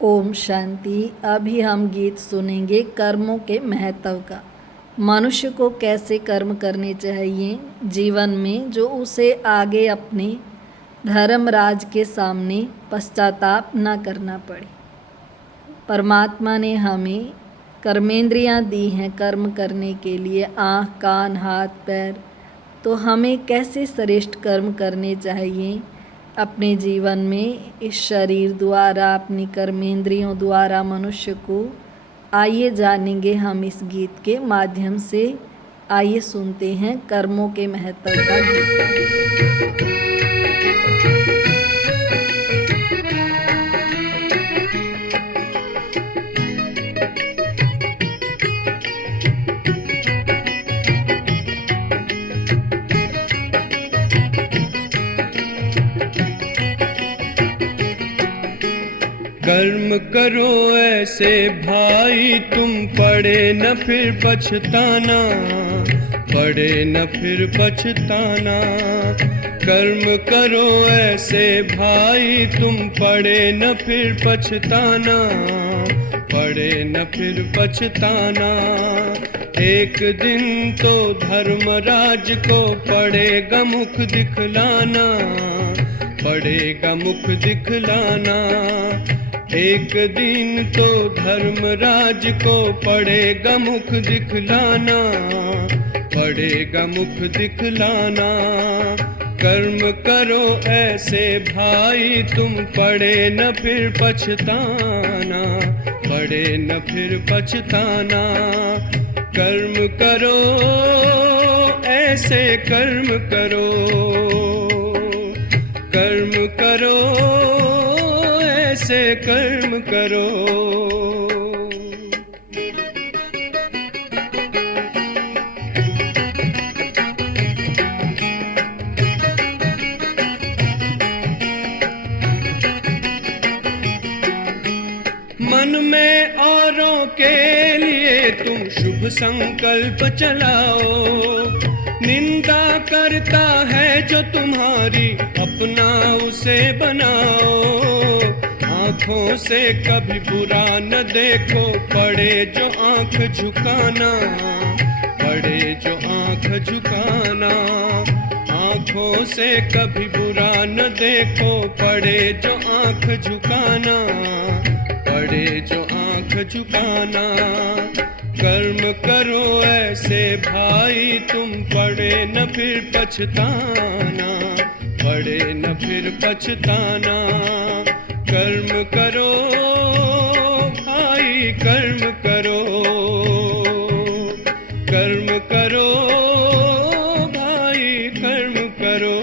ओम शांति। अभी हम गीत सुनेंगे कर्मों के महत्व का। मनुष्य को कैसे कर्म करने चाहिए जीवन में, जो उसे आगे अपने धर्मराज के सामने पश्चाताप न करना पड़े। परमात्मा ने हमें कर्मेंद्रियां दी हैं कर्म करने के लिए, आँख, कान, हाथ, पैर। तो हमें कैसे श्रेष्ठ कर्म करने चाहिए अपने जीवन में, इस शरीर द्वारा, अपनी कर्मेंद्रियों द्वारा मनुष्य को। आइए जानेंगे हम इस गीत के माध्यम से। आइए सुनते हैं कर्मों के महत्व का गीत। कर्म करो ऐसे भाई, तुम पड़े न फिर पछताना, पड़े न फिर पछताना। कर्म करो ऐसे भाई, तुम पड़े न फिर पछताना, पड़े न फिर पछताना। एक दिन तो धर्मराज को पड़ेगा मुख दिखलाना, पड़ेगा मुख दिखलाना। एक दिन तो धर्मराज को पड़ेगा मुख दिखलाना, पड़ेगा मुख दिखलाना। कर्म करो ऐसे भाई, तुम पड़े न फिर पछताना, पड़े न फिर पछताना। कर्म करो ऐसे कर्म करो, कर्म करो ऐसे कर्म करो। मन में औरों के लिए तुम शुभ संकल्प चलाओ, निंदा करता है जो तुम्हारी अपना उसे बनाओ। आँखों से कभी बुरा न देखो, पड़े जो आँख झुकाना, पड़े जो आँख झुकाना। आँखों से कभी बुरा न देखो, पड़े जो आँख झुकाना, पड़े जो आँख झुकाना। कर्म करो ऐसे भाई, तुम पड़े न फिर पछताना, पड़े न फिर पछताना। कर्म करो भाई, कर्म करो, कर्म करो भाई, कर्म करो।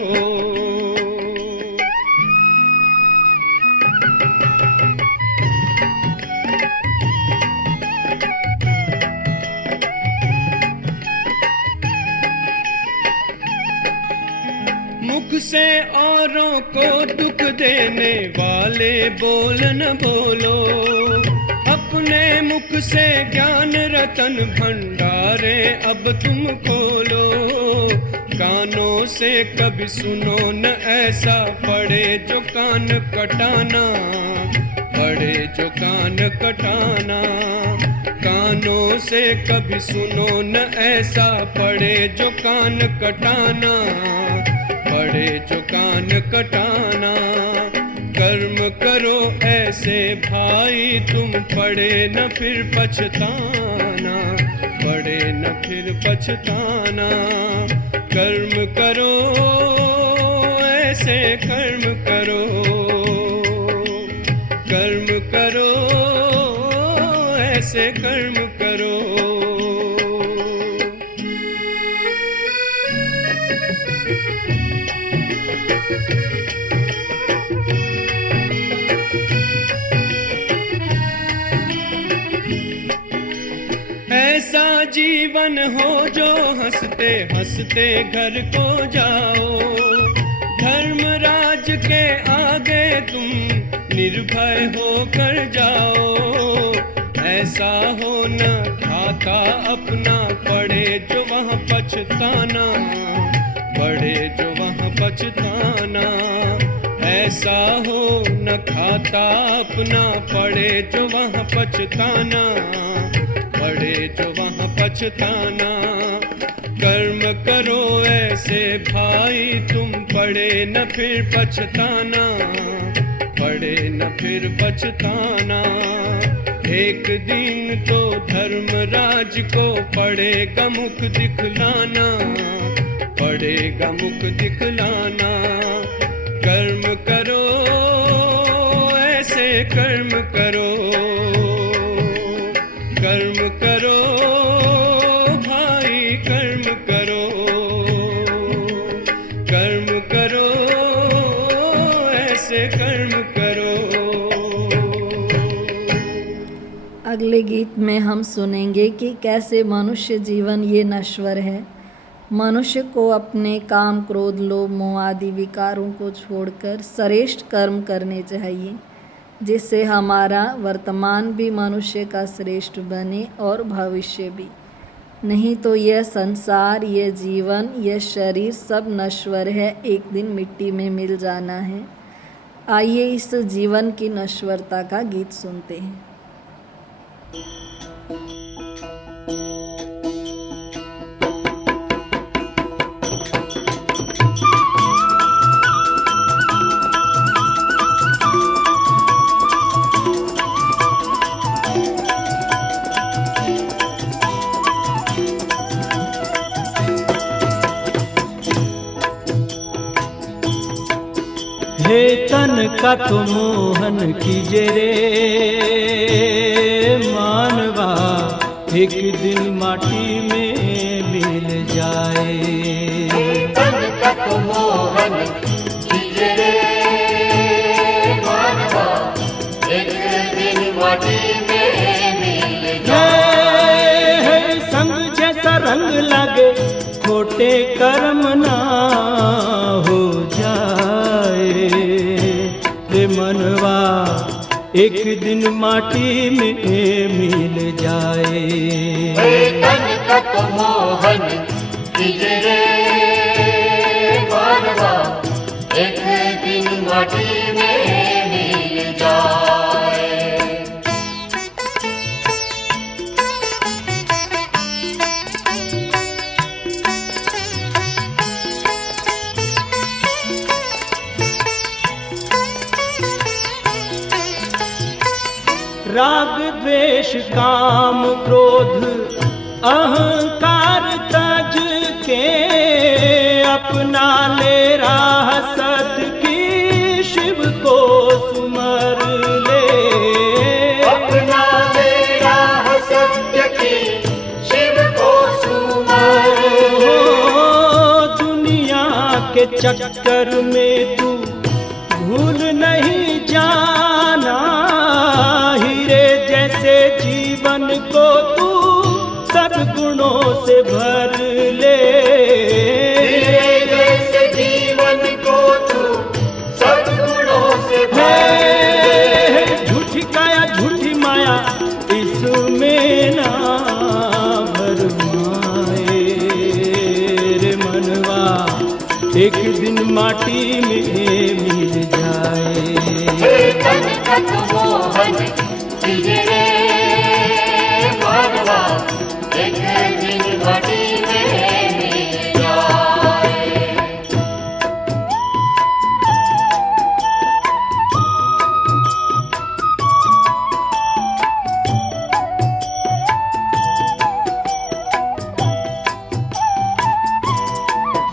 मुख से औरों को दुख देने वाले बोल न बोलो, अपने मुख से ज्ञान रतन भंडारे अब तुम खोलो। कानों से कभी सुनो न ऐसा, पड़े जो कान कटाना, पड़े जो कान कटाना। कानों से कभी सुनो न ऐसा, पड़े जो कान कटाना, पड़े जो कान कटाना। कर्म करो ऐसे भाई, तुम पड़े न फिर पछताना, पड़े न फिर पछताना। कर्म करो ऐसे कर्म करो, कर्म करो ऐसे कर्म करो। ऐसा जीवन हो जो हंसते हंसते घर को जाओ, धर्मराज के आगे तुम निर्भय होकर जाओ। ऐसा हो न खाता अपना, पड़े जो वहाँ पछताना, पड़े जो वहाँ पछताना। ऐसा हो न खाता अपना, पड़े जो वहाँ पछताना, पड़े जो वहाँ पछताना। कर्म करो ऐसे भाई तुम, पड़े न फिर पछताना, पड़े न फिर पछताना। एक दिन तो धर्मराज को पड़ेगा मुख दिखलाना, पड़ेगा मुख दिखलाना। कर्म करो ऐसे कर्म करो, कर्म करो भाई कर्म करो, कर्म करो ऐसे कर्म करो। अगले गीत में हम सुनेंगे कि कैसे मनुष्य जीवन ये नश्वर है। मनुष्य को अपने काम, क्रोध, लोभ, मोह आदि विकारों को छोड़कर श्रेष्ठ कर्म करने चाहिए, जिससे हमारा वर्तमान भी मनुष्य का श्रेष्ठ बने और भविष्य भी। नहीं तो यह संसार, यह जीवन, यह शरीर सब नश्वर है, एक दिन मिट्टी में मिल जाना है। आइए इस जीवन की नश्वरता का गीत सुनते हैं। हे तन का तो मोहन कीजे रे मानवा, एक दिन माटी में मिल जाए। तन का तो मोहन कीजे रे मानवा, एक दिन माटी में मिल जाए। संग जैसा रंग लगे, खोटे कर्म ना हो जाए। रे मनवा एक दिन माटी में मिल जाए। तन का तो मोहन कीजे रे मानवा, एक दिन माटी में मिल जाए। राग द्वेष काम क्रोध अहंकार तज के, अपना ले राह सत की शिव को सुमर ले। अपना ले राह सत्य की शिव को सुमर ले। दुनिया के चक्कर में तू भूल नहीं जाना, हीरे जैसे जीवन को तू सद्गुणों से भर ले। हीरे जैसे जीवन को तू सद्गुणों से भर ले। झूठी काया झूठी माया इसमें ना भरमाए। रे मनवा एक दिन माटी में मिल जाए। तन का तो मोहन कीजे रे मानवा, एक दिन माटी में मिल जाए।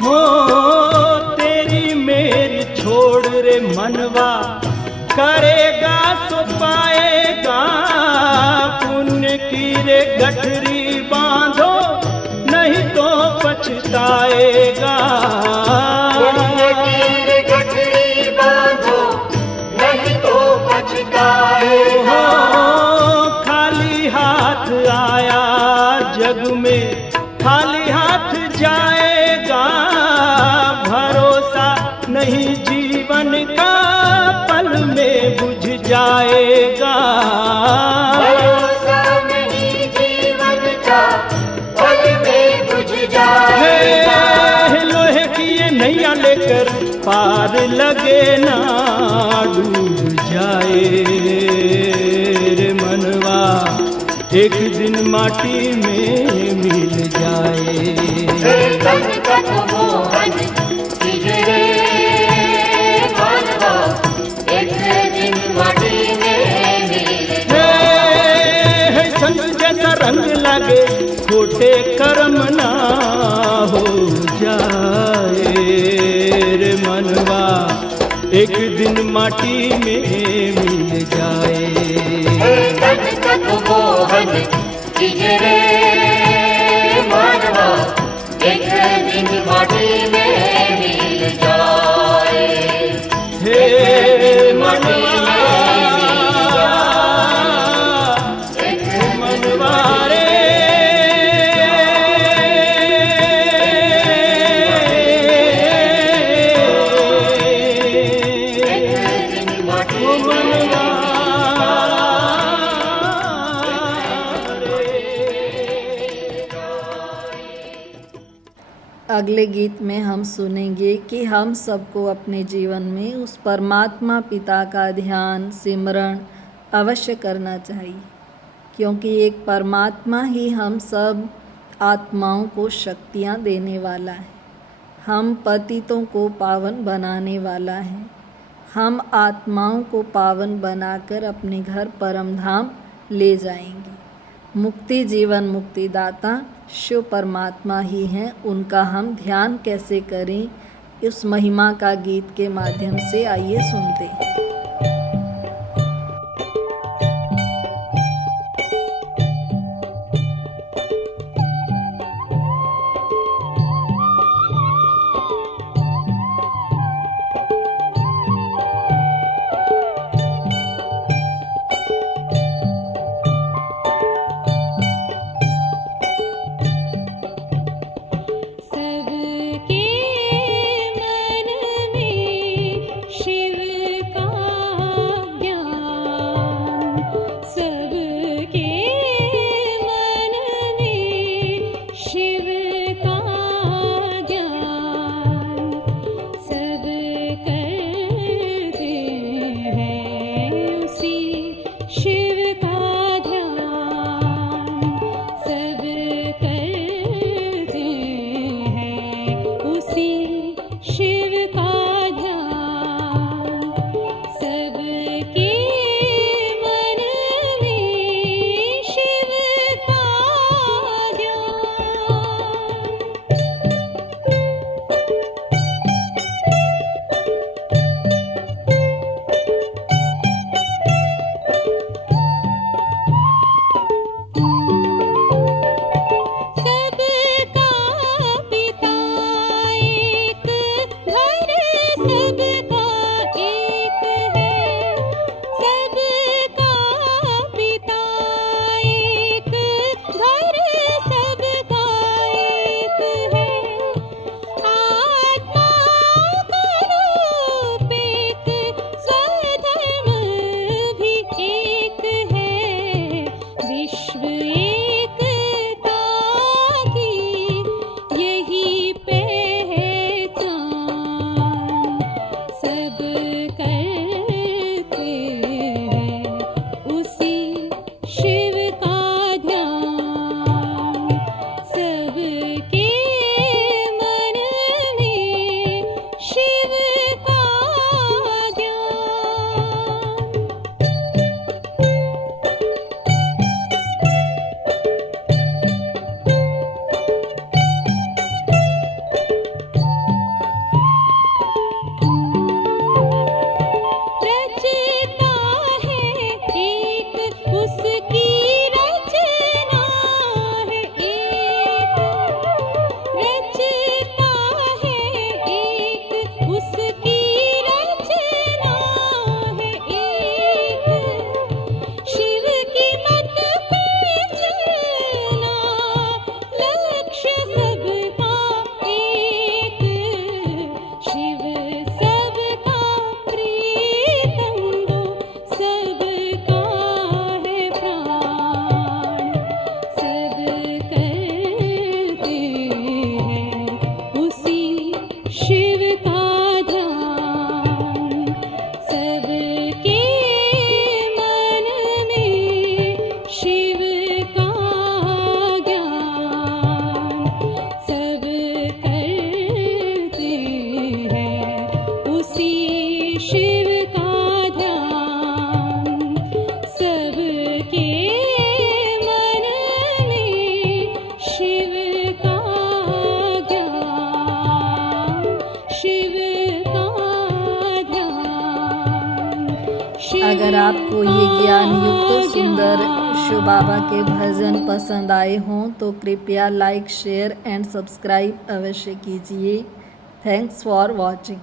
हो तेरी मेरी छोड़ रे मनवा, करेगा सो पाएगा। पुण्य की रे गठरी बांधो, नहीं तो पछताएगा। पुण्य की गठरी बांधो, नहीं तो पछताएगा। खाली हाथ आया जग में, खाली हाथ जाएगा। भरोसा नहीं जीवन का, पल में बुझ जाएगा। भरोसा नहीं जीवन का, पल में बुझ जाएगा। लोहे की ये नैया लेकर पार लगे ना एक दिन माटी में मिल जाए। हे तन तन मोहन तुझ रे मानवा, एक दिन माटी में मिल हे संग जैसा रंग लगे खोटे कर्म ना हो जाए रे मनवा, एक दिन माटी में मिल जाए। हे तन तन मोहन तुझ रे मानवा, एक दिन माटी में मिल जाए। हे मनवा मनवा रे अगले गीत में हम सुनेंगे कि हम सबको अपने जीवन में उस परमात्मा पिता का ध्यान सिमरण अवश्य करना चाहिए, क्योंकि एक परमात्मा ही हम सब आत्माओं को शक्तियाँ देने वाला है। हम पतितों को पावन बनाने वाला है। हम आत्माओं को पावन बनाकर अपने घर परम धाम ले जाएंगे। मुक्ति जीवन मुक्तिदाता शिव परमात्मा ही हैं। उनका हम ध्यान कैसे करें, इस महिमा का गीत के माध्यम से आइए सुनते हैं। सबके मन में शिव का अगर आपको ये ज्ञान युक्त सुंदर शिव बाबा के भजन पसंद आए हों तो कृपया लाइक शेयर एंड सब्सक्राइब अवश्य कीजिए। Thanks for watching.